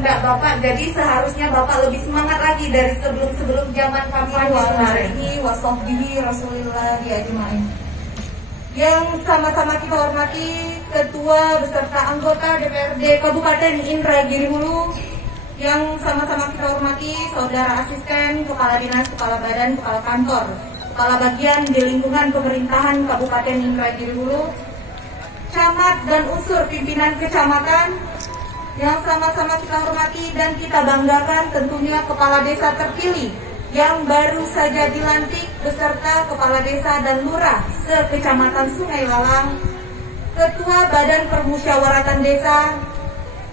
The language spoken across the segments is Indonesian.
kehendak Bapak, jadi seharusnya Bapak lebih semangat lagi dari sebelum zaman kami wasahbihi Rasulillah ajmain. Yang sama-sama kita hormati Ketua beserta anggota DPRD Kabupaten Indragiri Hulu, yang sama-sama kita hormati Saudara Asisten Kepala Dinas, Kepala Badan, Kepala Kantor, Kepala Bagian di lingkungan pemerintahan Kabupaten Indragiri Hulu, camat dan unsur pimpinan kecamatan, yang sama-sama kita hormati dan kita banggakan tentunya Kepala Desa terpilih yang baru saja dilantik beserta Kepala Desa dan Lurah se-Kecamatan Sungai Lalang, Ketua Badan Permusyawaratan Desa,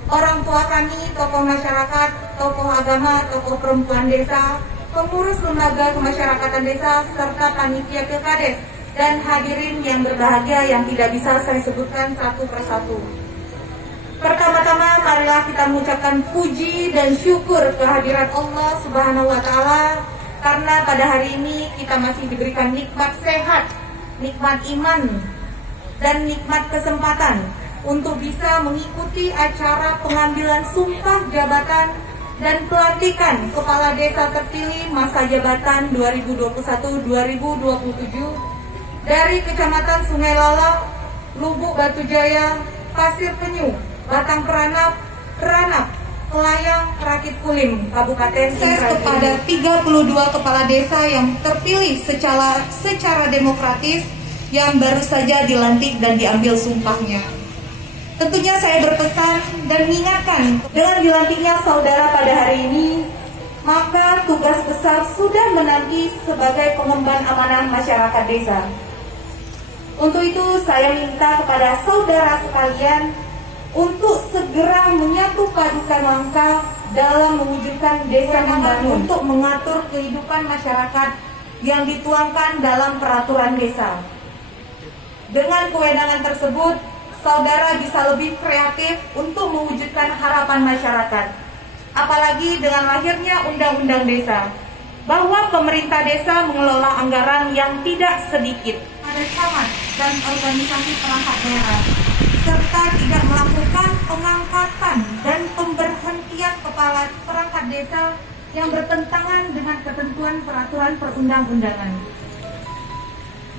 orang tua kami, tokoh masyarakat, tokoh agama, tokoh perempuan desa, pengurus lembaga kemasyarakatan desa, serta panitia Pilkades, dan hadirin yang berbahagia yang tidak bisa saya sebutkan satu persatu. Pertama-tama marilah kita mengucapkan puji dan syukur kehadirat Allah Subhanahu wa Ta'ala, karena pada hari ini kita masih diberikan nikmat sehat, nikmat iman, dan nikmat kesempatan untuk bisa mengikuti acara pengambilan sumpah jabatan dan pelantikan Kepala Desa terpilih masa jabatan 2021-2027 dari Kecamatan Sungai Lalang, Lubuk Batu Jaya, Pasir Penyu, Batang Peranap, Kelayang, Rakit Kulim, Kabupaten Indragiri. Kepada 32 kepala desa yang terpilih secara demokratis yang baru saja dilantik dan diambil sumpahnya. Tentunya saya berpesan dan mengingatkan, dengan dilantiknya saudara pada hari ini, maka tugas besar sudah menanti sebagai pengemban amanah masyarakat desa. Untuk itu saya minta kepada saudara sekalian untuk segera menyatu padukan langkah dalam mewujudkan desa membangun, untuk mengatur kehidupan masyarakat yang dituangkan dalam peraturan desa. Dengan kewenangan tersebut, saudara bisa lebih kreatif untuk mewujudkan harapan masyarakat. Apalagi dengan lahirnya Undang-Undang Desa, bahwa pemerintah desa mengelola anggaran yang tidak sedikit pada camat dan organisasi perangkat daerah, serta tidak melakukan pengangkatan dan pemberhentian kepala perangkat desa yang bertentangan dengan ketentuan peraturan perundang-undangan.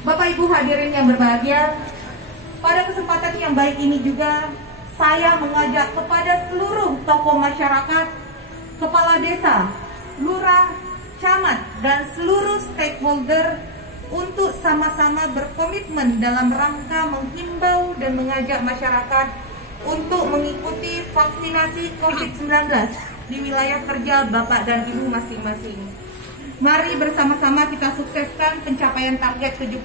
Bapak Ibu hadirin yang berbahagia, pada kesempatan yang baik ini juga saya mengajak kepada seluruh tokoh masyarakat, kepala desa, lurah, camat, dan seluruh stakeholder untuk sama-sama berkomitmen dalam rangka menghimbau dan mengajak masyarakat untuk mengikuti vaksinasi COVID-19 di wilayah kerja Bapak dan Ibu masing-masing. Mari bersama-sama kita sukseskan pencapaian target 70%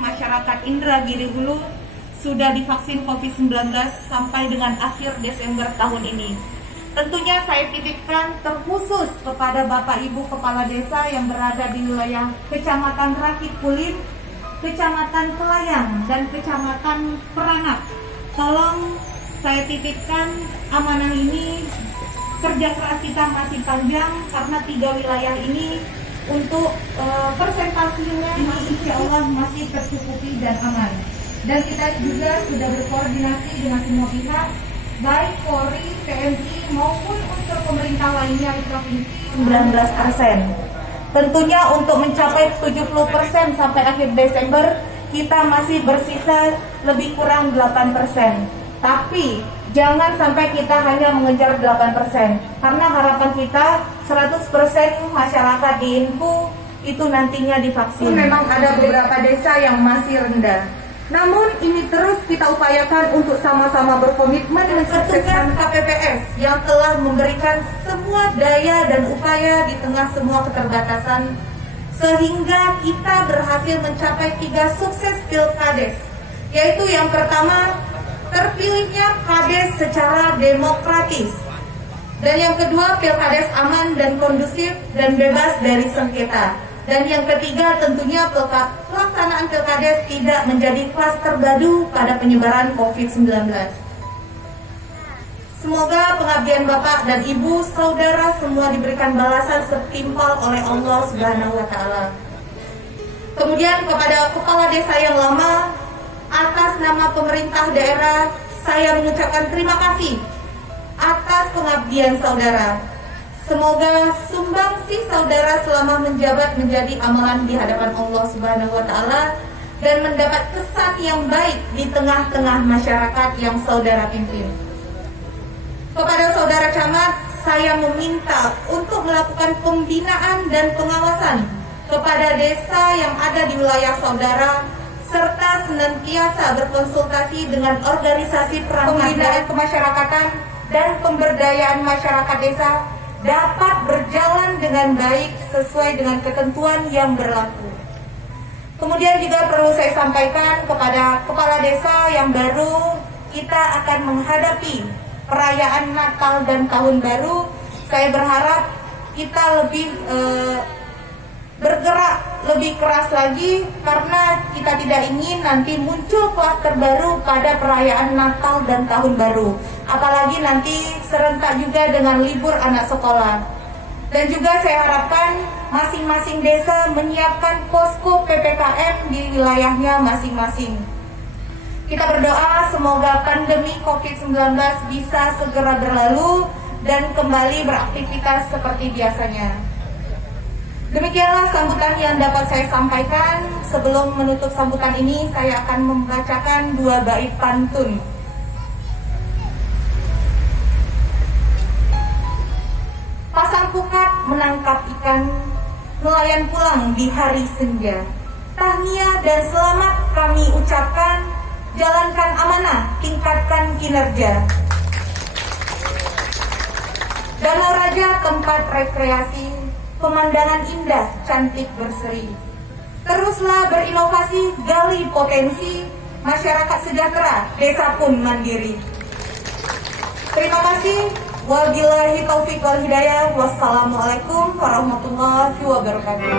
masyarakat Indragiri Hulu sudah divaksin COVID-19 sampai dengan akhir Desember tahun ini. Tentunya saya titipkan terkhusus kepada Bapak Ibu Kepala Desa yang berada di wilayah Kecamatan Rakit Kulim, Kecamatan Kelayang, dan Kecamatan Peranap. Tolong saya titipkan amanah ini, kerja keras kita masih panjang karena 3 wilayah ini untuk persentasinya insya Allah masih tercukupi dan aman. Dan kita juga sudah berkoordinasi dengan semua pihak, baik Polri, TNI maupun unsur pemerintah lainnya di provinsi 19%. Tentunya untuk mencapai 70% sampai akhir Desember, kita masih bersisa lebih kurang 8%. Tapi jangan sampai kita hanya mengejar 8%, karena harapan kita 100% masyarakat di INPU itu nantinya divaksin. Memang ada beberapa desa yang masih rendah. Namun ini terus kita upayakan untuk sama-sama berkomitmen mensukseskan KPPS yang telah memberikan semua daya dan upaya di tengah semua keterbatasan, sehingga kita berhasil mencapai 3 sukses Pilkades, yaitu yang pertama, terpilihnya Kades secara demokratis, dan yang kedua, Pilkades aman dan kondusif dan bebas dari sengketa. Dan yang ketiga, tentunya pelaksanaan Pilkades tidak menjadi klaster baru pada penyebaran COVID-19. Semoga pengabdian Bapak dan Ibu, saudara semua diberikan balasan setimpal oleh Allah Subhanahu wa Ta'ala. Kemudian kepada kepala desa yang lama, atas nama pemerintah daerah, saya mengucapkan terima kasih atas pengabdian saudara. Semoga sumbangsih saudara selama menjabat menjadi amalan di hadapan Allah Subhanahu wa taala dan mendapat kesan yang baik di tengah-tengah masyarakat yang saudara pimpin. Kepada saudara camat, saya meminta untuk melakukan pembinaan dan pengawasan kepada desa yang ada di wilayah saudara, serta senantiasa berkonsultasi dengan organisasi perangkat pembinaan kemasyarakatan dan pemberdayaan masyarakat desa dapat berjalan dengan baik sesuai dengan ketentuan yang berlaku. Kemudian juga perlu saya sampaikan kepada kepala desa yang baru, kita akan menghadapi perayaan Natal dan Tahun Baru. Saya berharap kita lebih bergerak lebih keras lagi, karena kita tidak ingin nanti muncul klaster baru pada perayaan Natal dan Tahun Baru, apalagi nanti serentak juga dengan libur anak sekolah. Dan juga saya harapkan masing-masing desa menyiapkan posko PPKM di wilayahnya masing-masing. Kita berdoa semoga pandemi COVID-19 bisa segera berlalu dan kembali beraktivitas seperti biasanya. Demikianlah sambutan yang dapat saya sampaikan. Sebelum menutup sambutan ini, saya akan membacakan 2 bait pantun. Pasang pukat menangkap ikan, nelayan pulang di hari senja. Tahniah dan selamat kami ucapkan, jalankan amanah, tingkatkan kinerja. Danau Raja tempat rekreasi, pemandangan indah, cantik berseri. Teruslah berinovasi, gali potensi, masyarakat sejahtera, desa pun mandiri. Terima kasih. Wabillahi taufiq wal hidayah. Wassalamualaikum warahmatullahi wabarakatuh.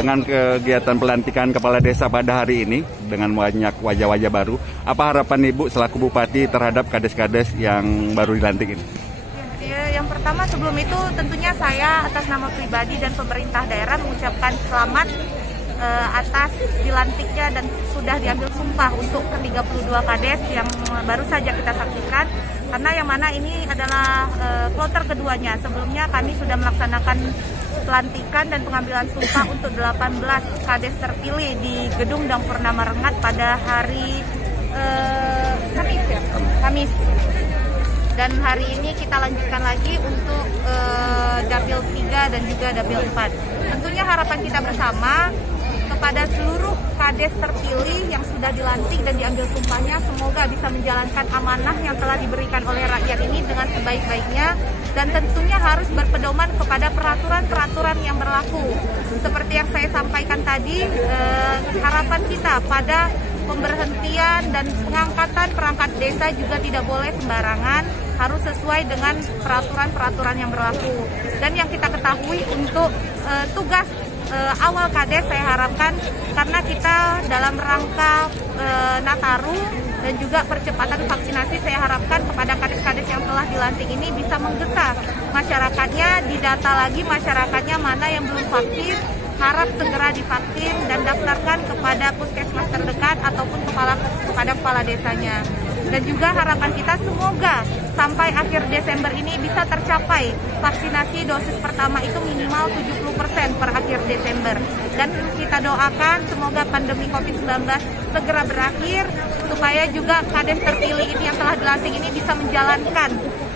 Dengan kegiatan pelantikan kepala desa pada hari ini dengan banyak wajah-wajah baru, apa harapan Ibu selaku Bupati terhadap kades-kades yang baru dilantik ini? Yang pertama, sebelum itu tentunya saya atas nama pribadi dan pemerintah daerah mengucapkan selamat atas dilantiknya dan sudah diambil sumpah untuk ke-32 kades yang baru saja kita saksikan, karena yang mana ini adalah kloter keduanya. Sebelumnya kami sudah melaksanakan pelantikan dan pengambilan sumpah untuk 18 kades terpilih di Gedung Dang Purnama Rengat pada hari Kamis. Dan hari ini kita lanjutkan lagi untuk Dapil 3 dan juga Dapil 4. Tentunya harapan kita bersama kepada seluruh kades terpilih yang sudah dilantik dan diambil sumpahnya, semoga bisa menjalankan amanah yang telah diberikan oleh rakyat ini dengan sebaik-baiknya, dan tentunya harus berpedoman kepada peraturan-peraturan yang berlaku. Seperti yang saya sampaikan tadi, harapan kita pada pemberhentian dan pengangkatan perangkat desa juga tidak boleh sembarangan, harus sesuai dengan peraturan-peraturan yang berlaku. Dan yang kita ketahui untuk tugas awal kades, saya harapkan karena kita dalam rangka Nataru dan juga percepatan vaksinasi, saya harapkan kepada kades-kades yang telah dilantik ini bisa menggesa masyarakatnya, didata lagi masyarakatnya mana yang belum vaksin, harap segera divaksin dan daftarkan kepada puskesmas terdekat ataupun kepada kepala desanya. Dan juga harapan kita semoga sampai akhir Desember ini bisa tercapai vaksinasi dosis pertama itu minimal 70% per akhir Desember. Dan kita doakan semoga pandemi COVID-19 segera berakhir, supaya juga kades terpilih ini yang telah dilantik ini bisa menjalankan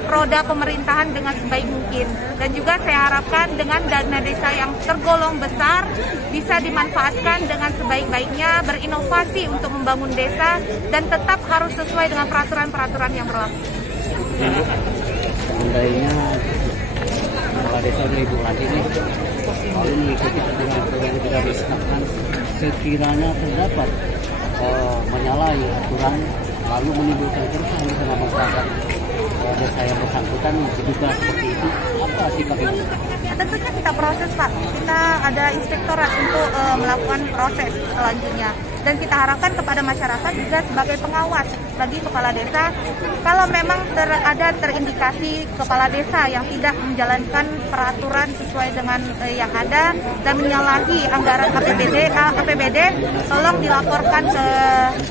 roda pemerintahan dengan sebaik mungkin. Dan juga saya harapkan dengan dana desa yang tergolong besar bisa dimanfaatkan dengan sebaik-baiknya, berinovasi untuk membangun desa, dan tetap harus sesuai dengan peraturan-peraturan yang berlaku. Seandainya kepala desa dari Ibu Lanti ini lalu mengikuti dengan yang kita disahkan, sekiranya terdapat menyalahi aturan lalu menimbulkan keresahan di tengah masyarakat desa yang bersangkutan diduga seperti itu, apa sikap Ibu? Tentunya kita proses, Pak. Kita ada inspektorat untuk melakukan proses selanjutnya. Dan kita harapkan kepada masyarakat juga sebagai pengawas bagi kepala desa, kalau memang ada terindikasi kepala desa yang tidak menjalankan peraturan sesuai dengan yang ada dan menyalahi anggaran APBD, tolong dilaporkan ke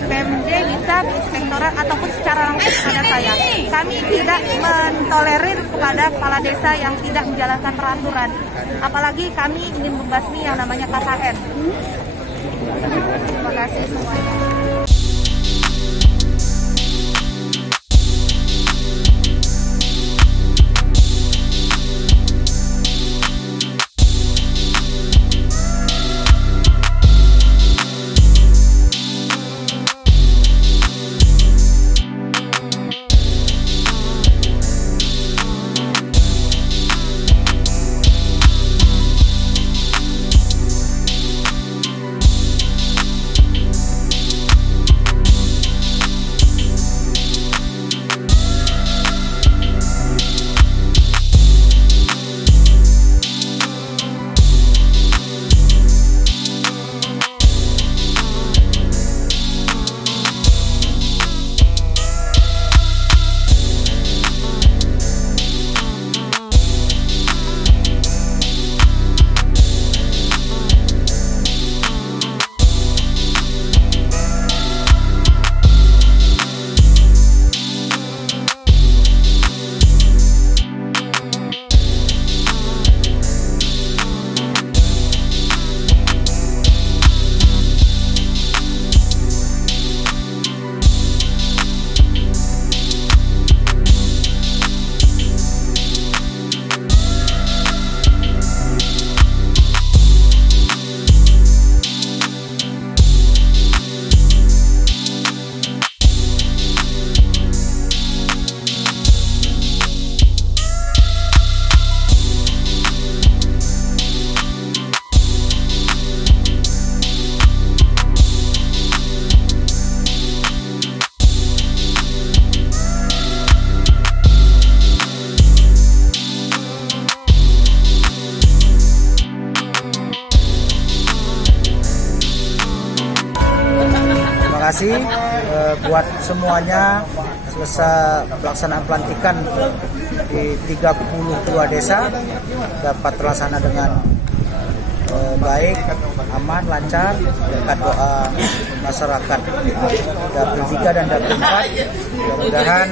PMD, bisa ke inspektorat ataupun secara langsung kepada saya. Kami tidak mentolerir kepada kepala desa yang tidak menjalankan peraturan. Apalagi kami ingin membasmi yang namanya KKN. Terima kasih semuanya. Terima kasih buat semuanya selesai pelaksanaan pelantikan di 32 desa dapat terlaksana dengan baik, aman, lancar, berkat doa masyarakat Dapil 3 dan Dapil 4. Mudah-mudahan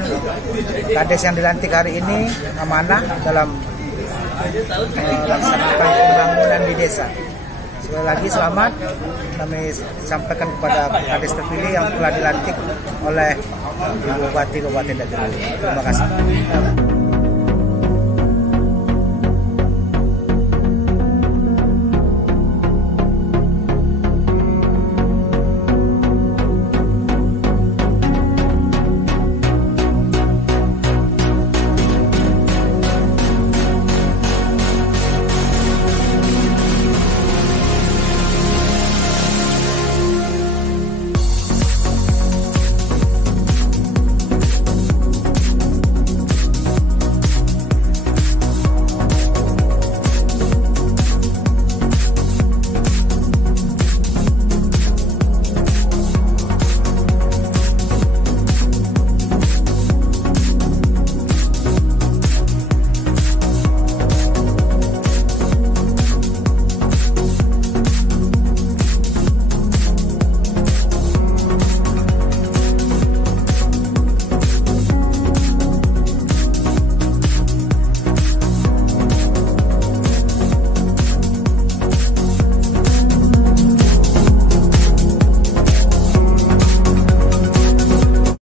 kades yang dilantik hari ini amanah dalam melaksanakan pembangunan di desa. Sekali lagi selamat kami sampaikan kepada kades terpilih yang telah dilantik oleh Ibu Bupati Kabupaten Dago. Terima kasih.